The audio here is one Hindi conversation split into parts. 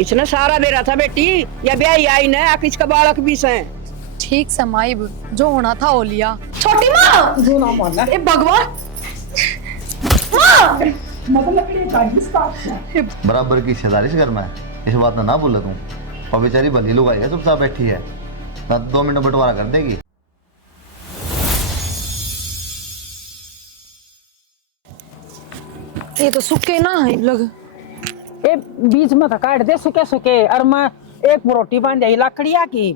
इसने सारा बेरा था बेटी, या ब्याह आई न आ किसका बालक भी से। ठीक समाइब, जो होना था हो लिया। छोटी माँ जो ना मानना ए भगवान माँ बराबर की हिस्सेदारी से करना है, इस बात ना बोले तू। और बेचारी भली लोग आई है, चुपचाप बैठी है ना, 2 मिनट बंटवारा कर देगी। ये तो सूखे ना है लग। ए बीच में काट दे सूखे सूखे, और मैं एक रोटी बन जाई लकड़िया की।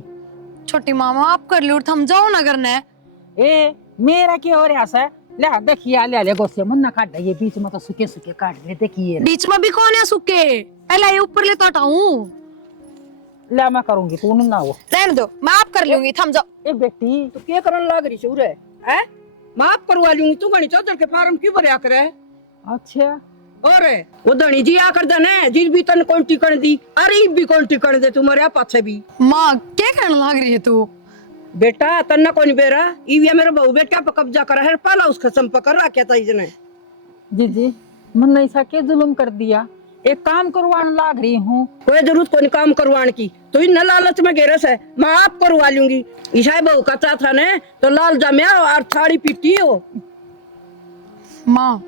छोटी मामा आप कर लो, थम जाओ ना करना है। ए मेरा क्या हो रहा है, ले देखिए ले गोसे मन ना काट, ये बीच में तो सूखे सूखे काट दे। देखिए बीच में भी कौन है सूखे, पहले ये ऊपर ले तो हटाऊं। ले मैं करूंगी, तू ना हो रहने दो, मैं आप कर लूंगी, थम जाओ। ए बेटी तू क्या करन लाग रही छुरे है, माफ करवा लूंगी, तू गणी चौधर के फार्म क्यों भरया करे। अच्छा और वो धनी जी आकर दने जी भी तन कौन टिकण दी, अरे भी कौन टिकण दे, तुम्हारे पाछे भी। माँ क्या करने लग रही है तू। बेटा तन्ना कौन बेरा ये मेरा बहू बेटा पर कब्जा करा है, पहला उसका संपर्क कर रखा था इसने। जी मन ऐसा के जुल्म कर दिया, एक काम करवाने लाग रही हूँ, कोई जरूरत कोई काम करवाने की, तो इन लालच में घेरस है, मैं आप करवा लूंगी। ईशा बहू का था ने तो लाल जमया और थाड़ी पीटी हो। माँ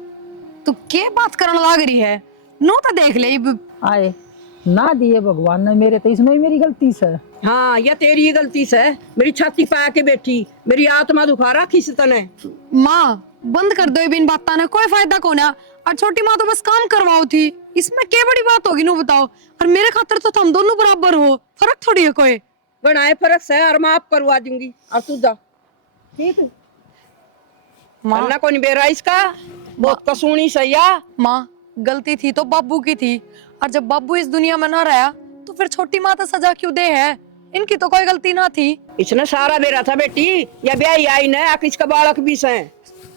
तू क्या बात करने लग रही है, नो तो देख ले आए ना दिए भगवान ने मेरे, तो इसमें मेरी गलती से। हाँ ये तेरी गलती से, मेरी छाती पा के बैठी, मेरी आत्मा दुखा रखी से तने। माँ बंद कर दो बिन बात ने, कोई फायदा को ना। और छोटी माँ तो बस काम करवाओ थी, इसमें क्या बड़ी बात होगी नु बताओ। और मेरे खातर तो तुम दोनों बराबर हो, फर्क थोड़ी है कोई। बनाए फर्क से, और मैं आप करवा दूंगी, और तू जा ठीक है। माँ को नहीं बेरा इसका बहुत कसूनी सैया। माँ गलती थी तो बाबू की थी, और जब बाबू इस दुनिया में ना रहा तो फिर छोटी माँ तो सजा क्यों दे है, इनकी तो कोई गलती ना थी। इसने सारा बेरा था बेटी, या ब्याह आई न आ किसका बालक भी से।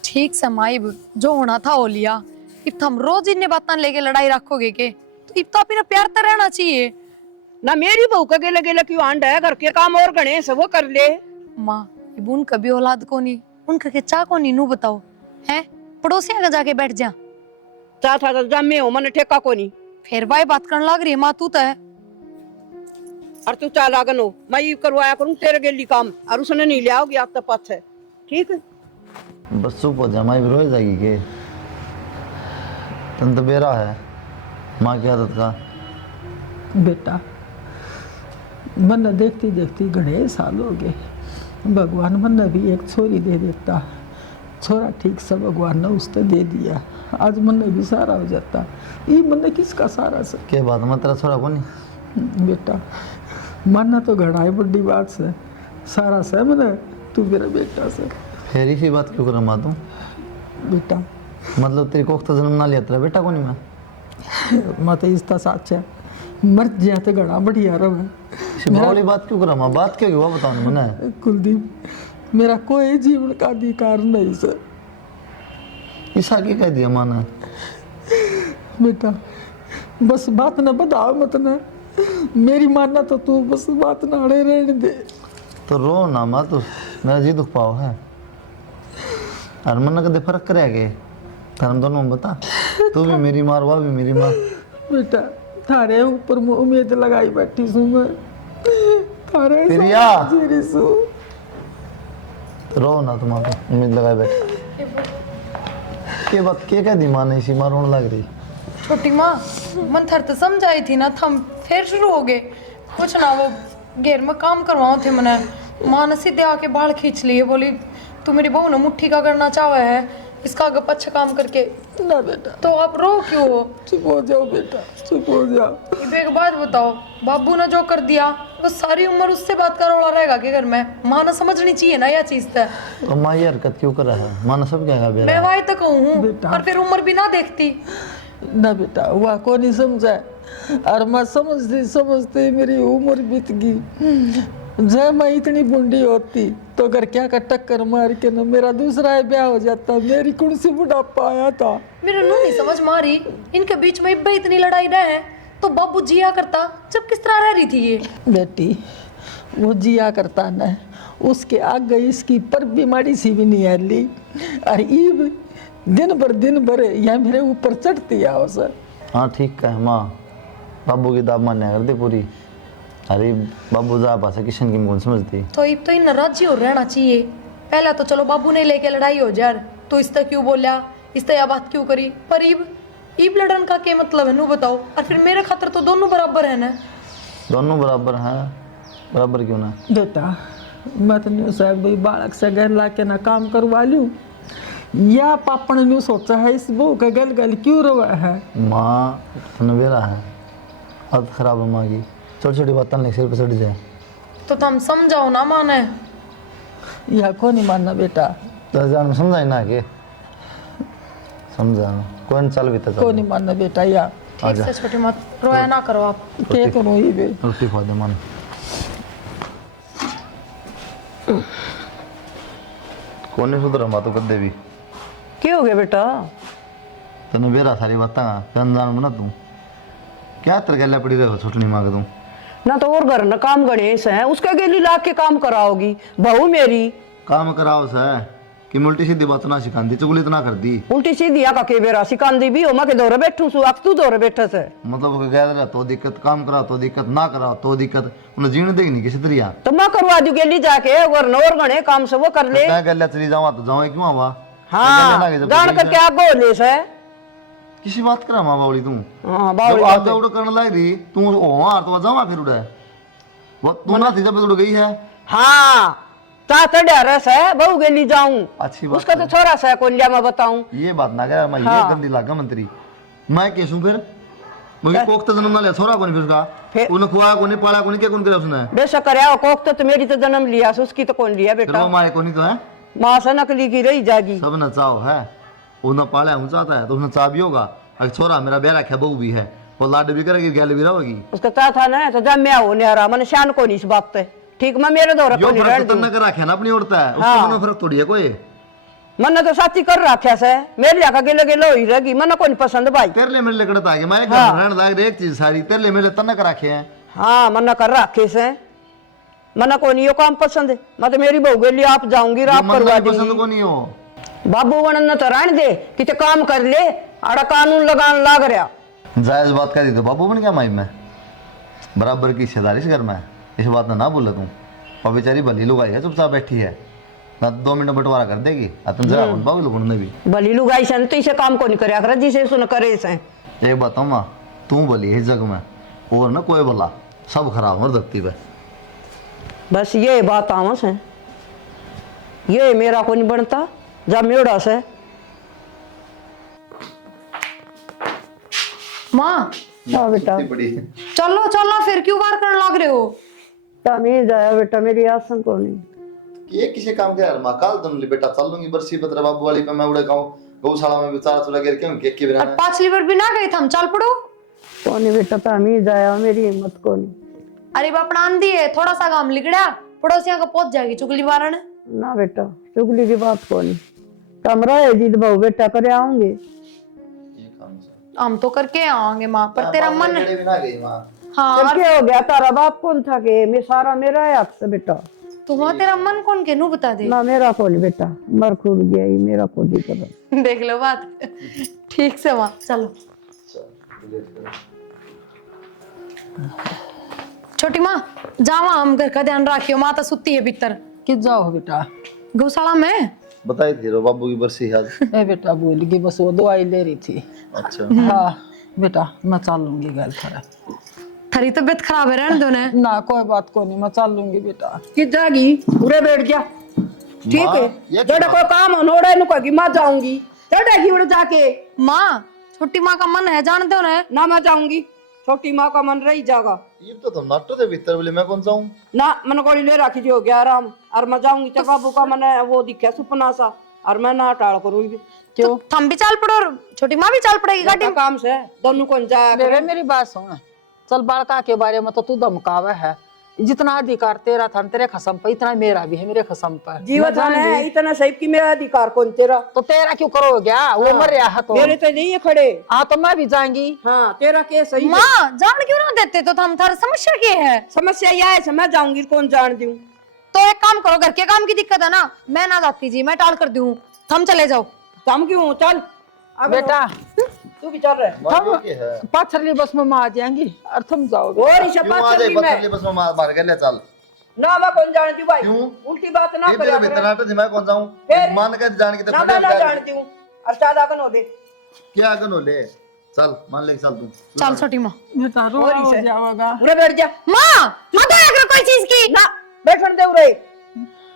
ठीक समाइब, जो होना था हो लिया। इब तुम रोज इन बातें लेके लड़ाई रखोगे के, तो इब तो अपना प्यार तो रहना चाहिए ना। मेरी बहू का गेले गेले क्यों आंड है, घर के काम और गणे सब वो कर ले। माँ इब उनका भी औलाद को नहीं, उनका के चाह को नहीं, नू बताओ है पड़ोसिया का जाके बैठ जा। चाह था जमे हो मन ठेका को नहीं, फिर भाई बात करने लग रही है माँ तू तो है। और तू चाह लागन हो, मैं ये करवाया करूं तेरे गेली काम, और उसने नहीं लिया होगी आप तो पास है ठीक है। बस चुप हो जा, माई रोज जाएगी के तन तो बेरा है माँ की आदत का। बेटा मन देखती देखती घणे साल हो गए, भगवान मन भी एक छोरी दे देता, छोरा ठीक से भगवान ने उसने दे दिया, आज मन भी सारा हो जाता, ये मन किसका सारा से। के बात मैं तेरा छोरा को नहीं बेटा मानना तो घड़ा है बड़ी बात से, सारा से मन तू मेरा बेटा से। फिर इसी बात क्यों करा माँ तू। बेटा मतलब तेरी कोख तो जन्म ना लिया, तेरा बेटा को नहीं मैं। मैं तो इसका साच है, मर जाए तो घड़ा बढ़िया रहे। वाली बात क्यों करा माँ, बात क्या हुआ बताओ ना मैंने। कुलदीप मेरा कोई जीवन का अधिकार नहीं सर। ईसा की कह दिया माँ ने। बेटा बस बात न बताओ मत ना, मेरी मानना तो तू बस बात ना अड़े रहने दे। तो रो ना माँ, तू मेरा जी दुख पाओ है, और मन कदे फर्क करेगा हम दोनों में बता। तू भी मेरी माँ, वह भी मेरी माँ। बेटा थारे ऊपर उम्मीद लगाई बैठी सू मैं, थारे प्रिया सू। रो ना, तुम उम्मीद लगाए बैठे के बात के कह दी माँ ने, इसी माँ रोने लग रही। छोटी माँ मन थर तो समझाई थी ना, थम फिर शुरू हो गए कुछ ना। वो घेर में काम करवाओ थे मने, माँ ने सीधे आके बाल खींच लिए, बोली तू मेरी बहू ने मुट्ठी का करना चाहे है, इसका आगे पच्छा काम करके। ना बेटा तो आप रो क्यों हो। चुप हो जाओ बेटा, चुप हो जाओ। इब एक बात बताओ, बाबू ने जो कर दिया वो सारी उम्र उससे बात का रौला रहेगा के घर में, माँ ने समझनी चाहिए ना यह चीज। तो माँ ये हरकत क्यों कर रहा है, माँ ने सब कहेगा बेरा। मैं वाई तो कहूँ हूँ, बेटा। और फिर उम्र भी ना देखती। ना बेटा वह को नहीं समझा, और मैं समझती समझती मेरी उम्र बीत गई। जब मैं इतनी बूढ़ी होती तो घर क्या का टक्कर मार के ना मेरा दूसरा ब्याह हो जाता, मेरी कौन सी बुढ़ापा आया था। मेरे नू नहीं समझ मारी, इनके बीच में इब्बे इतनी लड़ाई ना है तो बाबू जिया करता जब किस तरह रह रही थी ये। बेटी वो जिया करता न, उसके आगे इसकी पर बीमारी सी भी नहीं आली, और ईब दिन भर यह मेरे ऊपर चढ़ती आओ सर। हाँ ठीक है माँ, बाबू की दाब मान्या कर दे पूरी। अरे बाबू जा पासे किशन की कौन समझती। तो इब तो इन राजी हो रहना चाहिए। पहले तो चलो बाबू ने लेके लड़ाई हो जाए तो इससे क्यों बोला, इससे यह बात क्यों करी, पर इब लड़न का क्या मतलब है नू बताओ। और फिर मेरे खातर तो दोनों बराबर है ना। दोनों बराबर हैं, बराबर क्यों ना। बेटा मत न्यू साहब भाई बालक से घर ला के ना काम करवा लूं, या पापन न्यू सोचा है इस बहू का गल गल क्यों रोवा है। माँ नवेरा है, आदत खराब है माँ की, छोटी छोटी बातें लेके सिर पे चढ़ जाए। तो तुम समझाओ ना माने। या को नहीं मानना बेटा, 10,000 में समझाई ना के समझा कौन चल भी तो को नहीं मानना बेटा। या ठीक से छोटी मत रोया ना करो आप। के करो ये बे रोटी खा दे मन। कौन नहीं सुधर माँ तो कर दे भी। क्या हो गया बेटा? तेने बेरा सारी बातें अनजान बना तू क्या तेरे गला पड़ी रहे हो छोटनी माँ के तू। ना तो और घर न काम गणेश है, उसके गेली ला के काम कराओगी बहू मेरी। काम कराओ से कि उल्टी सीधी बात ना सिखांदी, चुगली तो ना कर दी। उल्टी सीधी आका के बेरा सिकांदी भी हो, मैं के दौरे बैठू सु, अब तू दौरे बैठे से। मतलब कह रहा तो दिक्कत, काम कराओ तो दिक्कत, ना कराओ तो दिक्कत, उन्हें जीने देगी नहीं किसी तरिया। तो मैं करवा दू गेली जाके और गणे काम से वो कर ले। क्या गला चली जावा तो जाओ क्यों आवा। हाँ जान करके आगो ले से किसी बात करा माँ बावली तू। हाँ बावली आप तो उड़ करने लग रही तू ओ हार तो जावा फिर उड़े वो तू ना थी जब उड़ गई है। हाँ ता डरस है बहू गेली जाऊं, अच्छी बात उसका तो छोरा सा कौन लिया मैं बताऊं। ये बात ना कह मैं हाँ। ये गंदी लागा मंत्री मैं कैसू फिर मुझे कोक तो जन्म ना लिया छोरा कौन फिर का फिर- उन्हें खुआ कौन पाला कौन क्या कौन करे उसने बेशक करे कोक तो मेरी तो जन्म लिया से, उसकी तो कौन लिया फिर बेटा। वो मारे कौन तो है माँ से नकली की रही जागी। सब न चाव है उन्हें पाला हूँ चाहता है तो उसने चाह भी होगा। अगर छोरा मेरा बेरा खे बहू भी है वो लाड भी करेगी गैल भी रहोगी। उसका चाह था ना तो जब मैं हो न्यारा मन शान को नहीं इस बात पे ठीक मैं मेरे दौरे यो को नहीं फर्क रहने तो दूं। तन्ना कर रखे ना अपनी औरत है उसको हाँ। मनो फर्क थोड़ी है कोई। मन तो साथी कर रखा से मेरे आका गेले गेले हो ही रहेगी, मन को नहीं पसंद भाई। तेरे लिए मेरे लिए कड़ता है मैं हाँ। रहने लाग रही एक चीज सारी तेरे लिए मेरे तन्ना कर रखे हैं। हाँ मन कर रखे से मन को नहीं यो काम पसंद है, मैं तो मेरी बहू के लिए आप जाऊंगी जो आप मन करवा नहीं पसंद दूंगी। को नहीं हो बाबू बनन न तो रहने दे कि ते काम कर ले, आड़ा कानून लगान लाग रहा। जायज बात कर दी तो बाबू बन गया माई में बराबर की हिस्सेदारी से घर में इस बात में ना बोले तू। और बेचारी भली लुगाई है चुपचाप बैठी है ना 2 मिनट बंटवारा कर देगी तुम जरा बाबू लोगों ने भी भली लुगाई सन तो इसे काम को नहीं करे आखिर जिसे सुन करे से। एक बात माँ तू बोली इस जग में और ना कोई बोला सब खराब हो धरती पे। बस ये बात आवस है, ये मेरा को नहीं बनता जब मेरा से। माँ हाँ बेटा बड़ी चलो चलो फिर क्यों बार करने लग रहे हो। तमीज जाया बेटा मेरी आसन को नहीं। ये किसी काम के यार माँ कल तुम बेटा चल लूंगी बरसी पत्र बाबू वाली पे मैं उड़े गाँव गौशाला में बेचारा चुरा गिर क्यों केक की और बिना 5 लीवर भी ना गए थे हम चल पड़ो। कौन बेटा तमीज जाया मेरी हिम्मत को नहीं। अरे बाप आंधी है थोड़ा सा काम लिगड़ा पड़ोसियों को पहुंच जाएगी चुगली बारण। ना बेटा चुगली की बात को नहीं, कमरा है जीत बहू बेटा करे आऊंगे। हम तो करके आएंगे माँ पर तेरा मन बिना गई माँ हाँ चल के हो गया तारा बाप कौन था के मैं सारा मेरा है हाथ से बेटा। तुम्हारा तेरा मन कौन के नू बता दे। ना मेरा को नहीं बेटा मर खुद गया ही मेरा खुद ही कर। देख लो बात ठीक से माँ चलो। छोटी माँ जावा हम घर का ध्यान रखियो माँ तो सुती है भीतर कि जाओ बेटा। गौशाला में। बताई थी रो बाबू की बरसी आज। ए बेटा बोल गई बस वो दवाई ले रही थी। अच्छा हाँ बेटा मैं चल लूंगी गल थोड़ा। थारी तबीयत खराब है रहने दो ने। ना कोई बात को नहीं मैं चल लूंगी बेटा। कि जागी पूरे बैठ गया ठीक है ये जड़ा कोई काम हो नोड़े नु कही मैं जाऊंगी चढ़ेगी उड़ जाके। माँ छोटी माँ का मन है जानते हो ना। ना मैं जाऊंगी छोटी माँ का मन रही जागा ये तो तुम नाटो थे भीतर बोले मैं कौन जाऊं ना मन गोली ले रखी थी हो गया आराम और मैं जाऊंगी तो बाबू का मन वो दिखा सुपना सा और मैं ना टाल करूंगी तो हम भी चल पड़ो और छोटी माँ भी चल पड़ेगी गाड़ी का काम से दोनों को जाया मेरे मेरी बात सुन चल बालका के बारे में तो तू धमकावे है जितना अधिकार तेरा था तेरे खसम पर इतना मेरा भी है मेरे खसम पर। जीवन है इतना सही कि मेरा अधिकार कौन तेरा तो तेरा क्यों करो गया वो मर रहा है तो मेरे तो नहीं है खड़े। हाँ तो मैं भी जाएंगी। हाँ तेरा के सही है। माँ जान क्यों ना देते तो हम थारा समस्या क्या है। समस्या यह है मैं जाऊंगी कौन जान दूं। तो एक काम करो घर के काम की दिक्कत है ना मैं ना जाती जी मैं टाल कर दूं हम चले जाओ। हम क्यों चल अब बेटा तू भी चल रहा है मार के है पाथरली बस में आ जाएंगी और तुम जाओगे। और इसे क्यों आ पास जाए चली मैं पत्थर बस में मार के ले चल ना मैं कौन जानती हूँ भाई क्यों? उल्टी बात ना ये करे तेरे भीतर आटे दिमाग कौन जाऊं फिर? मान के जान के तो ना खड़े मैं ना हो जा जानती हूँ और चादा कन हो दे क्या कन हो ले चल मान ले चल तू चल छोटी माँ बेटा रो और हो इसे। जाओगा। उरे बैठ जा माँ मत आया करो कोई चीज की। ना बैठन दे उरे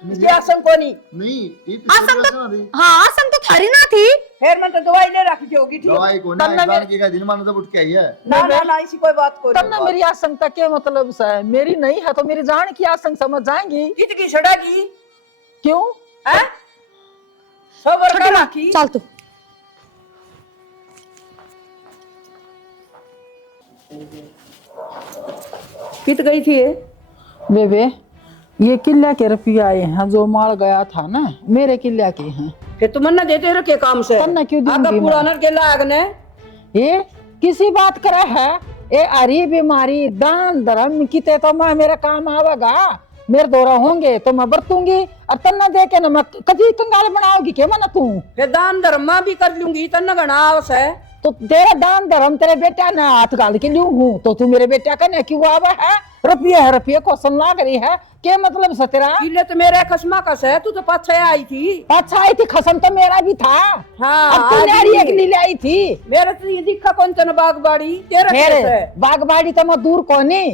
इसकी आसन को नहीं नहीं ये तो आसन ना तो दी हाँ आसन तो थारी ना थी। फिर मैं तो दवाई ले रखी होगी ठीक दवाई को ना एक बार की का दिन मान सब उठ के आई है ना इसी कोई बात को तब ना मेरी आशंका क्या मतलब सा है, मेरी नहीं है तो मेरी जान की आशंका समझ जाएंगी। इतनी सड़ागी क्यों? हैं सबर छोटी कर माँ रखी चल तू। कित गई थी ये बेबे ये किला के रुपये आए हैं जो माल गया था ना मेरे किला के हैं। फिर तुम ना देते रखे काम से तन्ना क्यों दूंगी आगा मैं? पुराना के लाग ने ये किसी बात करे है ये अरी बीमारी दान धर्म किते तो मैं मेरा काम आवेगा मेरे दौरा होंगे तो मैं बरतूंगी और तन्ना दे के ना मैं कभी कंगाल बनाओगी क्या मना तू? फिर दान धर्म भी कर लूंगी तन्ना गणा आवस है तो तेरा दान धर्म तेरे बेटा ने हाथ गाल के लियो हूँ तो तू मेरे बेटा का न क्यों आवा है? रुपये को सुन लाग रही है क्या मतलब से तेरा? किले तो मेरा खसमा कस है तू तो पाछे आई थी अच्छा आई थी खसम तो मेरा भी था। हाँ अब तू आज नारी भी। एक लीले आई थी मेरे तो ये दिखा कौन तना बागबाड़ी तेरा फिर केस है बागबाड़ी तो मैं दूर कोनी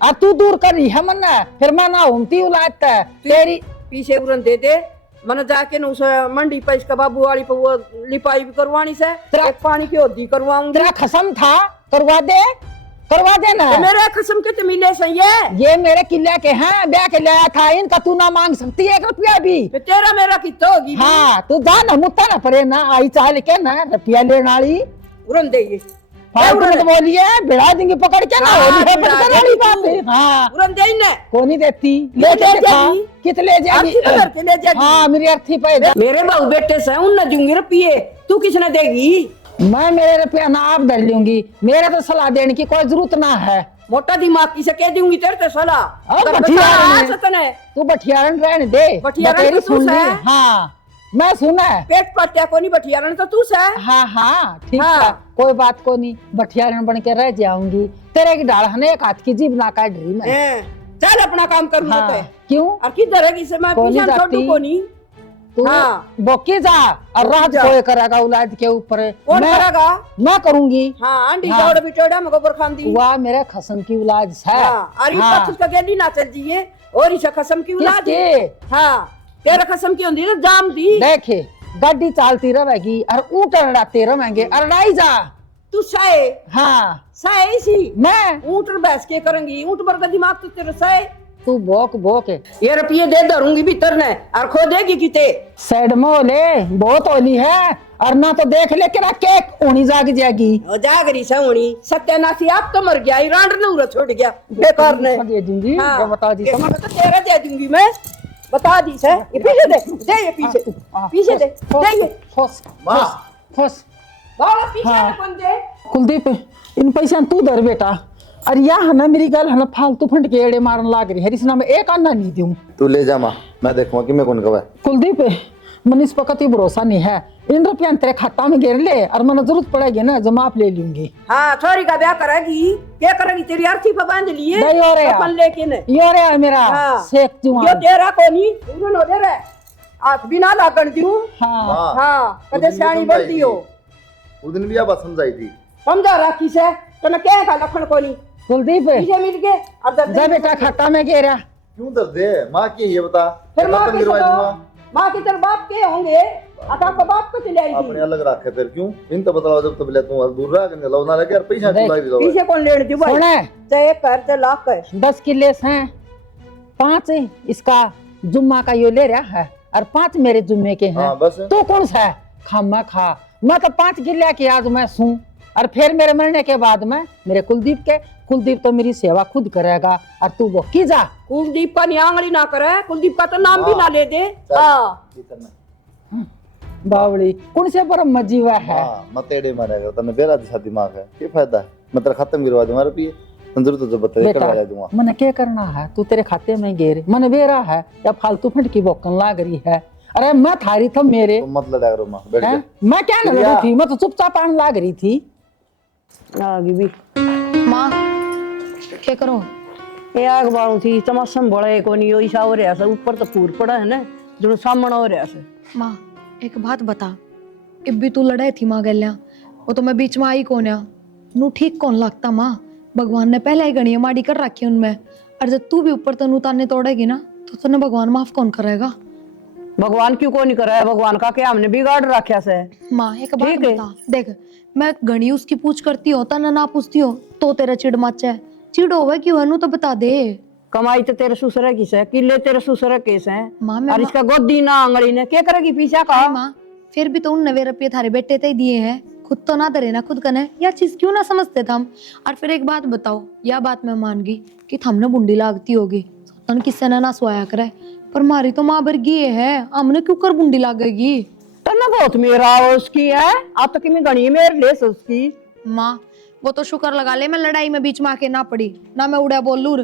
और तू दूर कर रही है मन्ना फिर मैं ना घूमती उलाद तेरी पीछे उरन दे दे मन जाके न उस मंडी पे इसका बाबू वाली पे वो लिपाई भी करवानी से एक पानी की होदी करवाऊंगी तेरा खसम था करवा दे ना। तो मेरे खसम के तो मिले सही है ये मेरे किले के हैं ब्याह के लाया था इनका तू ना मांग सकती 1 रुपया भी। तो तेरा मेरा कितना होगी हाँ तू जा ना मुत्ता ना पड़े ना आई चाल के ना रुपया लेने वाली उरन दे ये फालतू मत बोलिए भिड़ा देंगे पकड़ के ना हाँ, होली है भिड़ा पकड़ वाली बात देंगी। है। हाँ उरन दे ने को नहीं देती ले ले के दिखा जाएगी। कित ले जाएगी अर्थी पकड़ के ले जाएगी। हाँ मेरी अर्थी पे दे। मेरे बहू बेटे से उन न दूंगी रुपये तू किसने देगी मैं मेरे रुपया ना आप धर लूंगी मेरे तो सलाह देने की कोई जरूरत ना है। मोटा दिमाग की से कह दूंगी तेरे तो सलाह अब अगर बठियारन बता है। सकन है तू बठियारन रहने दे बठियारन मैं तेरी तो तू सुन ली है। हाँ मैं सुना है। पेट पट्टिया को नहीं बठियारन तो तू से हाँ हाँ ठीक हाँ। है कोई बात को नहीं बठियारन बन के रह जाऊंगी तेरे की डाल हने एक हाथ की जीभ ना काट रही मैं। चल अपना काम करूँ हाँ क्यों और किधर है से मैं कौन पीछे जाती? छोड़ू को नहीं तू हाँ। बोकी जा और रात जा। कोई करेगा औलाद के ऊपर कौन मैं करेगा मैं करूंगी। हाँ अंडी हाँ। जोड़ बिटोड़ा मगर पर खांदी वह मेरे खसम की औलाद है। हाँ और हाँ। इस का गेली ना चल जिए और इस खसम की औलाद है। किसके? हाँ तेरा खसम की होंदी ना जाम दी देखे गाड़ी चालती रहेगी और ऊँट अड़ाते रहेंगे अड़ाई जा तू साए हाँ साए इसी मैं ऊंट बैस के करेंगी ऊंट पर का दिमाग तो तेरा साए तू बोक ये रुपये दे धरूंगी भीतर ने और खो देगी किते साइड में ओले बहुत ओली है और ना तो देख ले के ना केक ऊनी जाग जाएगी। और जागरी सवणी सत्यानाशी आप तो मर गया रांड नूरा छोड़ गया बेकार ने दे दूंगी हाँ, ये बता दी ये समझ तो तेरा दे दूंगी मैं बता दी से ये पीछे दे ये पीछे दे ये फस माँ। फस बाला पीछे हाँ। ने कौन दे कुलदीप इन पैसा तू धर बेटा और या है ना मेरी गल है ना फालतू फंड के एड़े मारन लाग रही है इसना मैं एक आना नहीं दूं। तू ले जा माँ मैं देखूंगा कि मैं कौन कब है कुलदीप मन इस पर कतई भरोसा नहीं है इन रुपया तेरे खाता में गिर ले और मैंने जरूरत पड़ेगी ना जमा आप ले लूंगी। हाँ छोरी का ब्याह करेगी क्या करेगी तेरी अर्थी पर बांध लिए नहीं हो रहा अपन लेके ने यो रे है मेरा हाँ। शेख यो जुआन तेरा कोनी उन्होंने हो दे रे आप बिना लागण दियो हाँ हाँ हाँ उस कदे दिन भी सियाणी समझाई बनती हो थी। उस दिन भी आप समझाई थी समझा राखी से तो न क्या का लखन कोनी कुलदीप पीछे मिल गए और दर्द जा बेटा खाता में गिरा क्यों दर्द है माँ की ये बता फिर माँ खत्म के गिरवा दूंगा माँ के तेरे बाप के होंगे अका को बाप को चले आई अपने थी अलग रखे फिर क्यों इन तो बताओ जब तब ले तू दूर रह के लव ना लगे और पैसा देख, चुला दी पीछे कौन लेने दी भाई सुने चाहे कर चाहे लाख कर 10 किले हैं 5 इसका जुम्मा का यो ले रहा है और 5 मेरे जुम्मे के हैं हाँ बस तो कौन सा है खा मैं तो 5 किले की आज मैं सूं और फिर मेरे मरने के बाद में मेरे कुलदीप तो मेरी सेवा खुद करेगा और तू वो की जा कुलदीप का न्यांगली ना करे कुलदीप का तो नाम भी हाँ। ना ले दे चल। हाँ ये करना। बावड़ी कौन से पर मजीवा है। हाँ मत एड़े मारेगा तने बेरा दिशा दिमाग है क्या फायदा है मैं तेरा खत्म गिरवा दूंगा रुपये तंदुरुस्त तो जब बता करवा दूंगा मैंने क्या करना है तू तेरे खाते में गेर मन बेरा है या फालतू फंड की बोकन लाग रही है। अरे मैं थारी था मेरे तो मत लड़ा करो माँ बैठ हैं? जा मैं क्या न लड़ी थी मैं तो चुपचाप आने लाग रही थी आगे भी माँ क्या करो? ये आग बारू थी तमाशम बड़ा को नहीं ऐसा हो रहा से ऊपर तो पूर पड़ा है ना जो सामना हो रहा से। माँ एक बात बता, अब भी तू लड़ाई थी माँ गलिया, वो तो मैं बीच में आई कौन है, नू ठीक कौन लगता माँ? भगवान ने पहले ही गणिया माड़ी कर रखी उनमें, और जब तू भी ऊपर तनु ताने तोड़ेगी ना तो तुन्हें भगवान माफ कौन करेगा? भगवान क्यों को नहीं करा है? भगवान का क्या हमने बिगाड़ रखा से। माँ एक बात बता, देख मैं घणी उसकी पूछ करती हो तना ना पूछती हो तो तेरा चिड़ मचा है, चिड़ होवे क्यों है नू तो बता दे। कमाई तो तेरे ससुर की से, किले तेरे ससुर के से, माँ और इसका गोदी ना आंगली ने क्या करेगी पीछा का? माँ फिर भी तो उन 90 रुपये थारे बेटे ते दिए हैं, खुद तो ना धरे ना खुद कने, यह चीज क्यों ना समझते थे हम? और फिर एक बात बताओ, यह बात मैं मान गई कि हमने बुंडी लागती होगी, तन किससे ना सोया करे, पर मारी तो माँ वर्गी है, हमने क्यों कर बुंडी लागेगी? तना बहुत मेरा उसकी है, आप तो कि गणी मेरे ले उसकी। माँ वो तो शुक्र लगा ले मैं लड़ाई में बीच में आके ना पड़ी, ना मैं उड़ा बोलूर,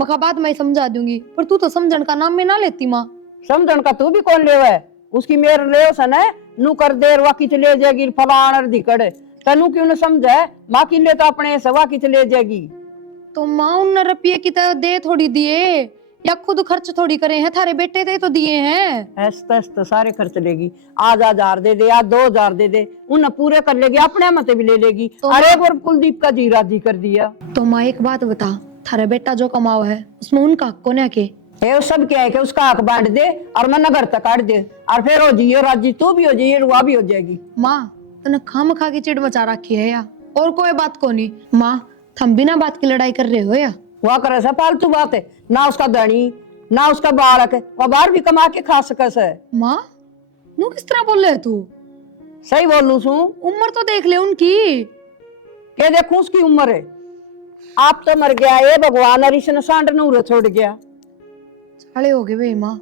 मखा बात मैं समझा दूंगी, पर तू तो समझन का नाम में ना लेती माँ। समझन का तू भी कौन ले है? उसकी मेरे ले सन है नू कर देर वाकी चले जाएगी फलान दिकड़, तनु क्यों न समझे? माँ की ले तो अपने सवा की चले जाएगी। तो माँ 19 रुपये की तो दे थोड़ी दिए, या खुद खर्च थोड़ी करे हैं, थारे बेटे थे तो दिए हैं। ऐसा सारे खर्च लेगी, आज 1000 दे दे, आज 2000 दे दे, उन्हें पूरे कर लेगी, अपने मत भी ले लेगी। तो अरे एक बार कुलदीप का जी राजी कर दिया। तो माँ एक बात बता, थारा बेटा जो कमाओ है उसमें उनका हक को ना के? ये सब क्या है कि उसका हक बांट दे और मैं नगर तक काट दे, और फिर हो जियो राजी, तू भी हो जाइए, रुआ भी हो जाएगी। माँ तने खाम खा की चिड़ मचा रखी है या और कोई बात को नहीं? माँ थम बिना बात की लड़ाई कर रहे हो या? वह करे से फालतू बात है, ना उसका धनी ना उसका बालक है, वह बाहर भी कमा के खा सके से। माँ नू किस तरह बोल रहे तू? सही बोलू सू? उम्र तो देख ले उनकी। क्या देखूं उसकी उम्र है? आप तो मर गया, ये भगवान हरिशन सांड नूर छोड़ गया। चाले हो गए वे माँ,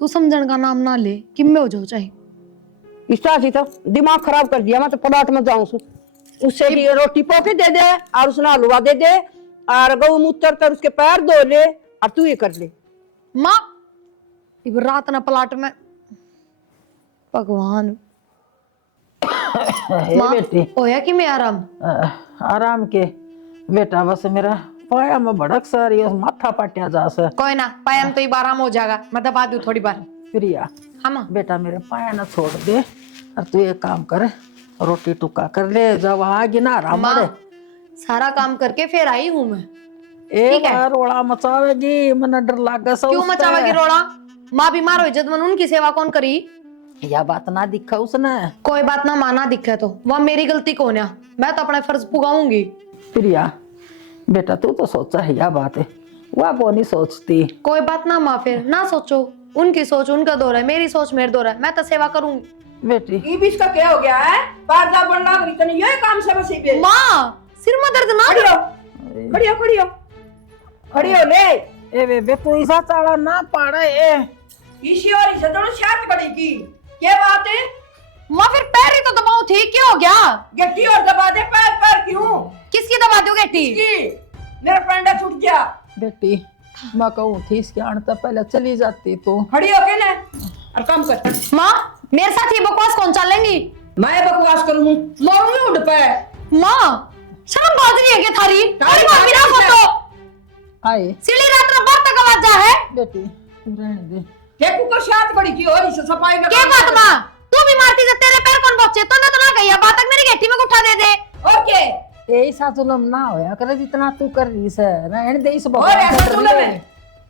तू समझन का नाम ना ले, किम्मे हो जाओ चाहे। इस तरह से तो दिमाग खराब कर दिया, मैं तो पलाट में जाऊं उससे की रोटी पोके दे दे और उसने हलवा दे दे और गौमूत्र कर उसके पैर धो ले और तू ये कर ले। माँ इब रात ना पलाट में, भगवान। माँ होया कि मैं आराम? आराम के बेटा, बस मेरा पाया में भड़क सारी माथा पाटिया जा से। कोई ना, पायम तो इब आराम हो जाएगा, मैं दबा दूं थोड़ी बार। प्रिया हाँ माँ। बेटा मेरे पाया ना छोड़ दे, और तू एक काम कर, रोटी टुका कर ले, जब आगे ना आराम माँ मरे। सारा काम करके फिर आई हूँ मैं। एक बार रोड़ा मचावेगी, मन डर लागे सो। क्यों मचावेगी रोड़ा? माँ बीमार हो जब मन उनकी सेवा कौन करी? या बात ना दिखा उसने। कोई बात ना माना दिखे तो वह मेरी गलती कौन है, मैं तो अपना फर्ज पुगाऊंगी। प्रिया बेटा तू तो सोचा है, या बात है वह वो नहीं सोचती। कोई बात ना माँ, फिर ना सोचो, उनकी सोच उनका दौर है, मेरी सोच मेरा दौर है, मैं तो सेवा करूंगी। बेटी ये भी इसका क्या हो गया है? पर्दा बन लाग रही तने यही काम से बसी बे। माँ सिर में दर्द ना खड़ी हो, खड़ी हो, खड़ी हो, खड़ी हो ले। ए बे तू ऐसा चाड़ा ना पाड़े ए। इसी और इसे दोनों शादी करी की क्या बात है? माँ फिर पैर ही तो दबाऊ थी, क्या हो गया? गट्टी और दबा दे, पैर पैर क्यों? किसकी दबा दो गट्टी? मेरा पंडा छूट गया। बेटी मैं कहूँ थी इसके आने तो पहले चली जाती तू। खड़ी हो के ना और काम कर। माँ मेरे साथ ये बकवास कौन चलेंगी? मैं बकवास करूँ? मोरू उड़ पे। माँ शर्म बात नहीं है क्या थारी? अरे माँ बिना फोटो आए सिली रात में बात तक आवाज जा है। बेटी रहने दे। केकू को शाद करी की और इसे सफाई का क्या बात माँ, तू भी मारती जब तेरे पैर कौन पहुंचे तो ना गई, बात तक मेरी गट्टी में उठा दे दे। ओके ऐसा जुलम ना होया करे जितना तू कर रही है, रहने दे इस और ऐसा जुलम है?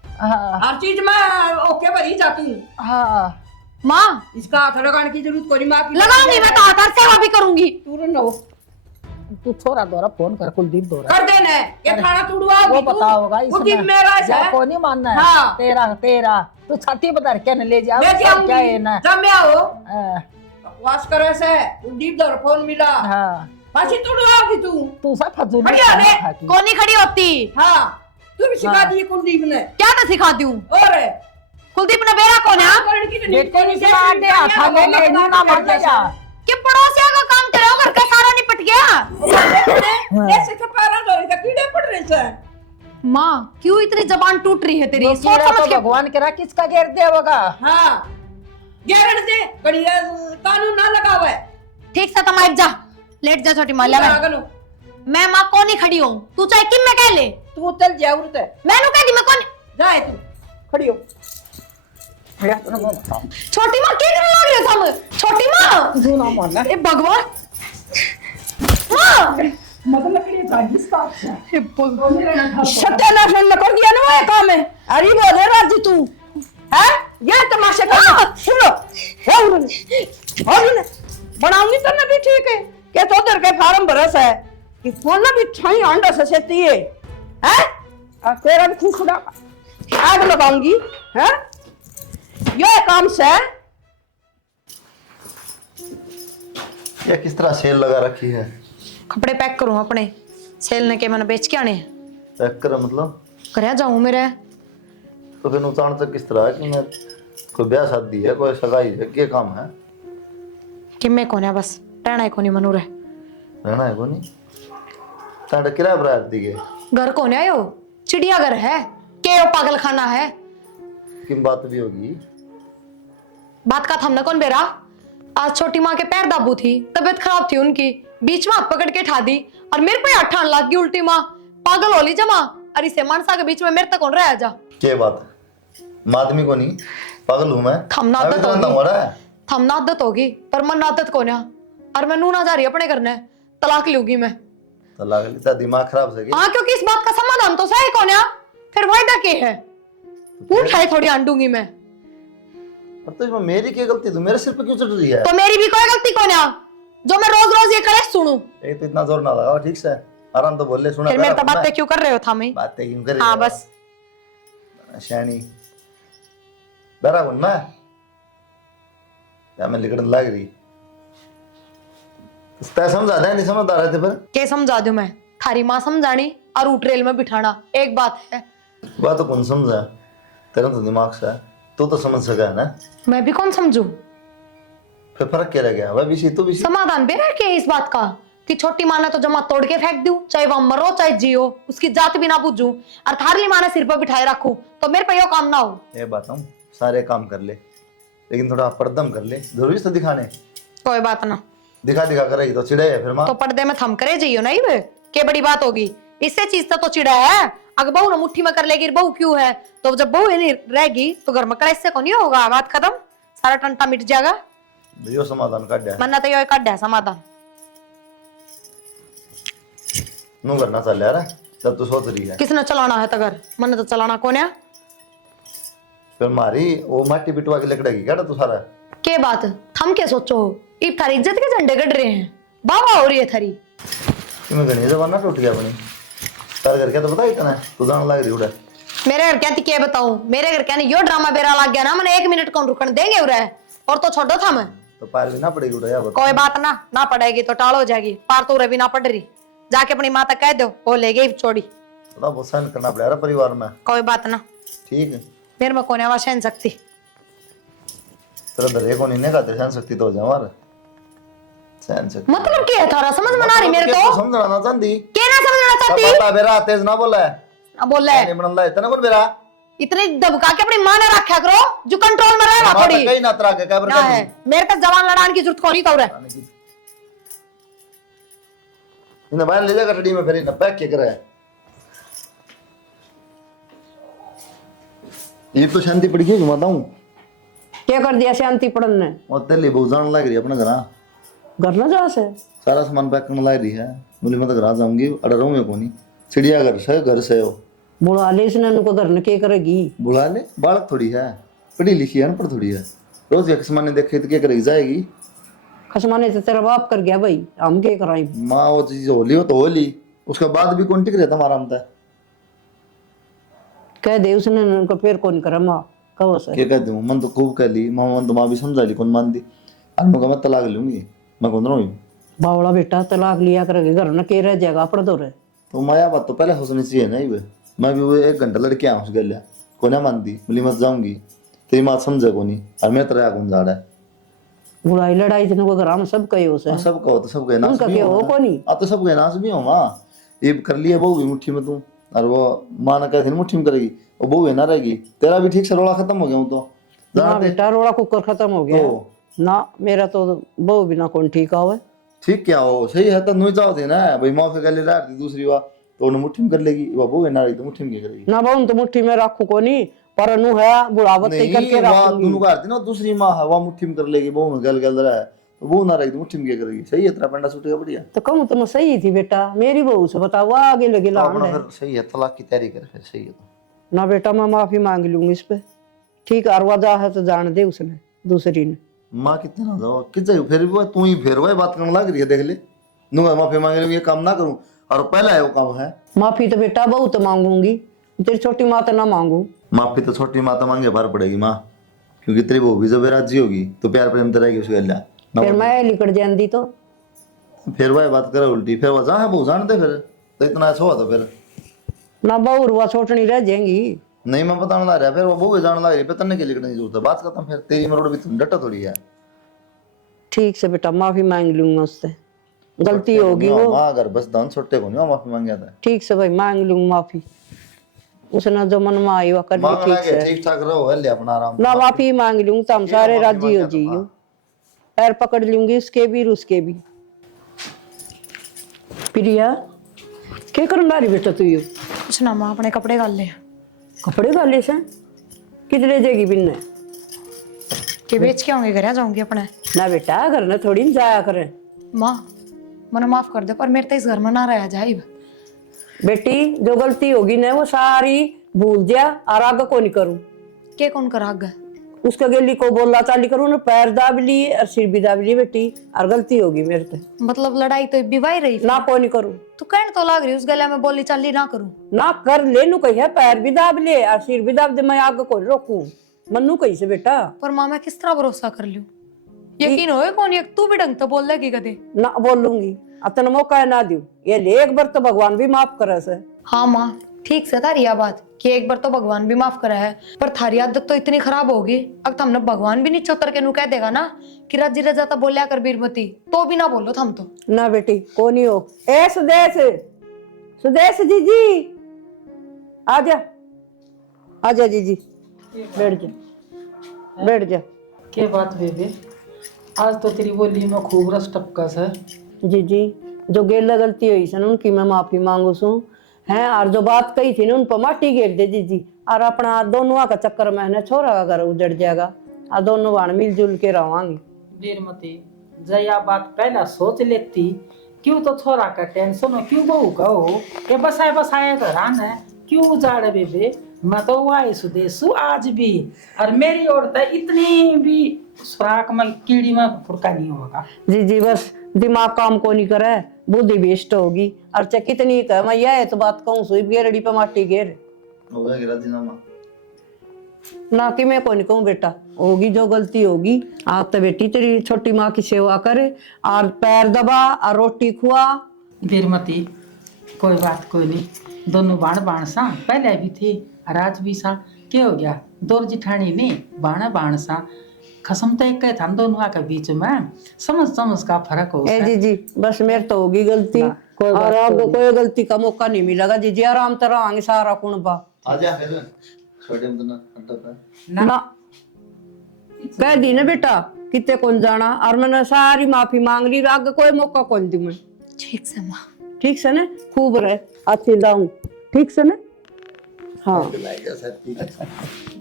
हाँ हर चीज में ओके भरी जाती हूँ। हाँ माँ इसका हाथ लगाने की जरूरत कोई माँ की लगाऊंगी, मैं तो हाथ सेवा भी करूंगी। तू न हो तू छोरा दोरा फोन कर, कुलदीप दोरा कर देना ये खाना तुड़वा वो पता होगा कुलदीप मेरा है को नहीं मानना है। हाँ। तेरा तेरा तू छाती बता के न ले जा, लेके सब क्या है आऊंगी ना। जब मैं आओ हाँ, बकवास करे से कुलदीप दर फोन मिला हाँ पाछी तुड़वाओगी तू। तू सब फजूल खड़ी हो रे। कौन नहीं खड़ी होती? हाँ तू भी सिखा हाँ। दी कुलदीप ने। क्या तो सिखाती हूँ? और कुलदीप ने बेरा कौन है? करने की तो नीति बेटे नहीं ने सिखा दे, हाथ में ले ली ना मत जा। कि पड़ोसिया का काम करो, घर का सारा निपट गया। ऐसे के पैरा धोरे का कीड़े पड़ रहे से। माँ क्यों इतनी जबान टूट रही है तेरी? वो सोच कीड़ा समझ तो के। भगवान करा किसका घेर देगा। हाँ गैरन से कड़िया कानून ना लगावे। ठीक से तुम आइब जा, लेट जा छोटी माल्या में। लागलो मैं मां को नहीं खड़ी हूं, तू चाहे किम में कह ले। तू चल जरूरत है मैंने कह दी मैं कौन। जाए तू खड़ी हो खड़ा तो ना छोटी मां क्या करने लग रहे हो तुम? छोटी मां तू ना मानना ए भगवान मां मतलब लकड़ी चाहिए साथ से हे भगवान सत्यानाश ने कर दिया ना वो काम है। अरे बोले राजी तू है ये तमाशा करना सुनो और बनाऊंगी तो ना भी ठीक है के तो उधर के फार्म भरस है कि फोन ना भी छाई अंडा से सेती है और तेरा भी खुखड़ा आग लगाऊंगी है ये काम से ये किस तरह सेल लगा रखी है? कपड़े पैक करूं अपने, सेल ने के मैंने बेच के आने पैक कर मतलब करया जाऊं मेरे। तो फिर नुकसान तक किस तरह है कि मैं कोई ब्याह शादी है कोई सगाई है क्या काम है? कि मैं कोने बस रहना है कोनी मनूर है। रहना है कोनी ताड़ किराया पर आती है घर कोने आयो चिड़ियाघर है के ओ पागल खाना है। किन बात भी होगी बात का थमना कौन बेरा। आज छोटी माँ के पैर दाबू थी, तबीयत खराब थी उनकी, बीच में हाथ पकड़ के ठा दी और मेरे पे हाथ ठान लग गई उल्टी माँ। पागल होली जमा और इसे मानसा के बीच में मेरे तक कौन रह जा। क्या बात है? मैं आदमी को नहीं पागल हूं मैं। थमना मैं भी आदत तो अंधा होगी। हो रहा है। थमना आदत होगी पर मन आदत को ना। और मैं नूना जा रही अपने करने तलाक लूंगी मैं। तो लग लेता दिमाग खराब से हाँ क्योंकि इस बात का समाधान तो सही कौन है, फिर फायदा क्या है। पूछ है थोड़ी आंडूंगी मैं। पर तो इसमें मेरी क्या गलती? तू मेरे सिर पे क्यों चढ़ रही है? तो मेरी भी कोई गलती कौन है जो मैं रोज रोज ये करे सुनूं। एक तो इतना जोर ना लगाओ ठीक से आराम तो बोल ले सुना फिर मेरे तो बातें क्यों कर रहे हो था मैं। बातें क्यों कर रही हाँ हो? बस शैनी डरा कौन मैं क्या मैं लिखने लग रही तय समझा दे नहीं समझ आ रहे थे फिर क्या समझा दूं मैं। थारी माँ समझानी और ऊट रेल में बिठाना एक बात है। बात तो कौन समझा तेरा तो दिमाग से है तो समझ सका है ना। मैं भी कौन समझू। फिर फर्क क्या रह गया वह भी सी तू भी सी। समाधान भी रह के इस बात का कि छोटी माँ ने तो जमा तोड़ के फेंक दूं, चाहे वह मरो चाहे जियो, उसकी जात भी ना पूछूं और थारली माँ ने सिर पर बिठाए रखूं तो मेरे पे यो काम ना हो। ये बात हम सारे काम कर ले लेकिन थोड़ा पर्दम कर ले जरूरी तो दिखाने कोई बात ना दिखा दिखा करेगी तो चिड़े है फिर माँ। तो पर्दे में थम करे जियो नहीं वे क्या बड़ी बात होगी। इससे चीज तो चिड़ा है। अगर बहू ना मुट्ठी में कर लेगी बहू क्यों है तो जब बहू नहीं रहेगी तो घर में कड़े से कौन होगा। बात खत्म सारा टंटा मिट जाएगा। यो समाधान काट दिया मन्ना तो यो काट दिया समाधान। नू करना चल यार जब तू सोच रही है किसने चलाना है तगर मैंने तो चलाना कौन है। फिर मारी वो माटी पिटवा के लकड़ेगी क्या तू सारा के बात थम के सोचो हो इब थारी इज्जत के झंडे गड़ रहे हैं बाबा हो रही है थारी। तुम्हें गणी जबान टूट गया अपनी तार घर क्या तो बता इतना तू जान लग रही उड़ा मेरे घर क्या थी क्या बताऊं। मेरे घर क्या नहीं यो ड्रामा बेरा लग गया ना मैंने 1 मिनट कौन रुकन देंगे उरे और तो छोड़ो था मैं। तो पार भी ना पड़ेगी उड़ा यार कोई बात ना पड़ेगी तो टाल हो जाएगी पार तो उरे भी ना पड़ रही। जाके अपनी माता कह दो वो ले गई छोड़ी। थोड़ा बहुत सहन करना पड़ेगा परिवार में कोई बात ना ठीक है। मेरे में कोने आवाज सहन सकती। तेरा दरे को नहीं कहते सहन शक्ति तो हो जाए हमारा सहन शक्ति मतलब क्या है थारा समझ में ना रही मेरे को। समझना ना चाहती क्या ना समझना चाहती। बता बेरा तेज ना बोला है अब बोल रहा है नहीं बनला इतना कौन बेरा इतनी दबका के अपनी मां ने रखा करो जो कंट्रोल में रहेगा थोड़ी कहीं ना तरा के कैबर ना है। मेरे तक जवान लड़ाने की जरूरत को नहीं तो रे। इन्हें बाहर ले जाकर टडी में फिर इन्हें पैक क्या करे ये तो शांति पड़ गई घुमाता हूँ क्या कर दिया शांति पड़न ने और तेली बहुत जान लग रही है अपने घर घर ना जा से सारा सामान पैक करने लग रही है बोली मैं तो घर जाऊंगी अडर रहूंगी कोनी चिड़ियाघर से हो बुला ले इसने उनको घर ने क्या करेगी। बुला ले बालक थोड़ी है पढ़ी लिखी है अनपढ़ थोड़ी है रोज एक सामान देखे तो क्या करेगी जाएगी। खसमाने से तेरा बाप कर गया भाई हम क्या कराई। माँ वो चीज होली हो तो होली उसके बाद भी कौन टिक रहता हमारा हम कह दे उसने उनको फिर कौन करे माँ कहो से क्या कहती हूँ मन तो खूब कह ली मन तो माँ भी समझा ली कौन मान दी अनु का मैं तलाक लूंगी मैं कौन रहूँ बावड़ा बेटा तलाक लिया करेगी घर न के रह जाएगा पड़ दो रे तो माया बात तो पहले सोचनी चाहिए ना ये मैं भी वो 1 घंटा लड़के आऊँ उस गलिया को ना मानती बोली मत जाऊंगी तेरी माँ समझे को नहीं और मैं तरह कौन जा रहा है बुराई लड़ाई तेने को घर में सब कहे उसे सब कहो तो सब नाश उनका भी क्या हो हो को नहीं अब तो सब नाश भी हो माँ ये कर लिया बहू भी मुट्ठी में तू और वो माँ ने कहती मुट्ठी में करेगी वो बहू है ना रहेगी तेरा भी ठीक से रोड़ा खत्म हो गया हूँ तो ना बेटा रोड़ा कुकर खत्म हो गया तो ना मेरा तो बहु बिना कौन ठीक आवे ठीक क्या हो सही है तो नहीं चाहते ना भाई माफी कर ले रहा थी दूसरी बार तो उन्हें मुट्ठी में कर लेगी बाबू ना रही तो मुट्ठी में क्या करेगी ना बहु तो मुट्ठी में रखू को नहीं पर नु है बुढ़ावत ही करके नहीं वहाँ रखूंगी। दोनों का ना दूसरी माँ है वहाँ मुट्ठी में कर लेगी बहू में गल रहा है तो वो ना रही तो मुट्ठी में क्या करेगी सही है तेरा पंडा छूटेगा बढ़िया तो कहूँ तो मैं सही थी बेटा मेरी बहू से बताओ वो आगे लगे तो लान अपना है फिर सही है तलाक की तैयारी कर फिर सही है तो ना बेटा मैं माफी मांग लूंगी इस पे ठीक और वजह है तो जान दे उसने दूसरी ने माँ कितने ना जाओ कितने फिर वो तू ही फिर वही बात करने लग रही है देख ले नुआ माफी मांगे ये काम ना करूं और पहला है वो काम है माफी तो बेटा बहुत मांगूंगी तेरी छोटी माँ तो ना मांगू माफी तो छोटी माँ तो मांगे भर पड़ेगी माँ क्योंकि तेरी वो भी जब राजी होगी तो प्यार प्रेम तो रहेगी उसके अल्लाह फिर मैं लिकड़ जाती तो फिर वही बात करे उल्टी फिर वह जहाँ है वो जानते फिर तो इतना अच्छा हुआ तो फिर ना बहू रुआ छोटनी रह जाएंगी। नहीं मैं बताने लग रहा फिर वो भी जानने लग रही फिर तन्ने के लिए नहीं जरूरत है बात खत्म फिर तेरी मरोड़ भी तुम डटा थोड़ी है ठीक से बेटा माफी मांग लूंगा उससे गलती होगी वो माँ अगर बस दान छोटे को नहीं माफी मांग जाता है ठीक से भाई मांग लूंगी माफी उसने जो मन में आई वो कर ली मांग ठीक लगे से ठीक ठाक रहो है ले अपना आराम ना माफी मांग लूंगी तो हम सारे माफी राजी हो मांग जाइयो हाँ। पैर पकड़ लूंगी उसके भी और उसके भी। प्रिया क्या करना रही बेटा तू ये कुछ ना माँ अपने कपड़े गाल ले कपड़े गाले से किधरे जाएगी बिन्ने के बेच के आऊंगी घर जाऊंगी अपने ना बेटा घर ने थोड़ी न जाया करे माँ मने माफ कर दे पर मेरे तो इस घर में ना रहा जाए बेटी जो गलती होगी ना वो सारी भूल जा और आगे को नहीं करूं के कौन कर आग उसका गेली को बोलना चाली करूं ना पैर दाब ली और सिर भी दाब ली बेटी और गलती होगी मेरे से मतलब लड़ाई तो बिवाई रही ना को नहीं करूं तू कहने तो लाग रही उस गले में बोली चाली ना करूं ना कर ले नु कही है पैर भी दाब ले और सिर भी दाब दे मैं आगे को रोकूं मन्नू कही से बेटा पर माँ मैं किस तरह भरोसा कर लूं यकीन होए कौन एक तू भी ढंग तो बोल लेगी कदे ना बोलूंगी अतन मौका ना दू ये ले एक बार तो भगवान भी माफ करे से। हाँ माँ ठीक से थारी यह बात कि एक बार तो भगवान भी माफ करा है पर थारी आदत तो इतनी खराब होगी अब तो हमने भगवान भी नीचे उतर के नु कह देगा ना कि रजी रजाता बोलिया कर बीरमती तो भी ना बोलो थम तो ना बेटी को नहीं हो ए सुदेश सुदेश जी आजा आजा जी बैठ जा क्या बात बेबे आज तो तेरी बोली में खूब रस टपकस है जी जो गेला गलती हुई सन उनकी मैं माफी मांगू सू हैं और जो बात कही थी ना उन पर माटी घेर दे जी और अपना दोनों का चक्कर में है छोरा का घर उजड़ जाएगा और दोनों बाण मिलजुल के रवांगे। बीरमती जया बात पहला सोच लेती क्यों तो छोरा का टेंशन हो क्यों बहू का हो के बसाए घरान है क्यों उजाड़े बेबे मैं तो वाई सुदेशु आज भी और मेरी ओर तो इतनी भी सुराख में कीड़ी में फुरका नहीं होगा जी बस दिमाग काम को नहीं करे बुद्धि वेस्ट होगी और चाहे कितनी कह मैं यह तो बात कहूँ सुई गेरड़ी पे माटी घेर हो गया राजीनामा ना कि मैं को नहीं कहूँ बेटा होगी जो गलती होगी आप तो बेटी तेरी छोटी माँ की सेवा करे और पैर दबा और रोटी खुआ। बीरमती कोई बात कोई नहीं दोनों बाण सा पहले भी थी और आज भी सा क्या हो गया दो जिठानी नहीं बाण सा खसम तो एक था दोनों के बीच में समझ का फर्क हो जी बस मेरे तो होगी गलती और अब कोई गलती का मौका नहीं मिलेगा जी आराम तरह आएंगे सारा कुणबा आजा फिर छोटे में तो ना अटक ना कह दी ना बेटा कितने कौन जाना और मैंने सारी माफी मांग ली आगे कोई मौका कौन दी मैं ठीक से माँ ठीक से ना खूब रहे अच्छी लाऊं ठीक से ना हाँ लाएगा सर ठीक है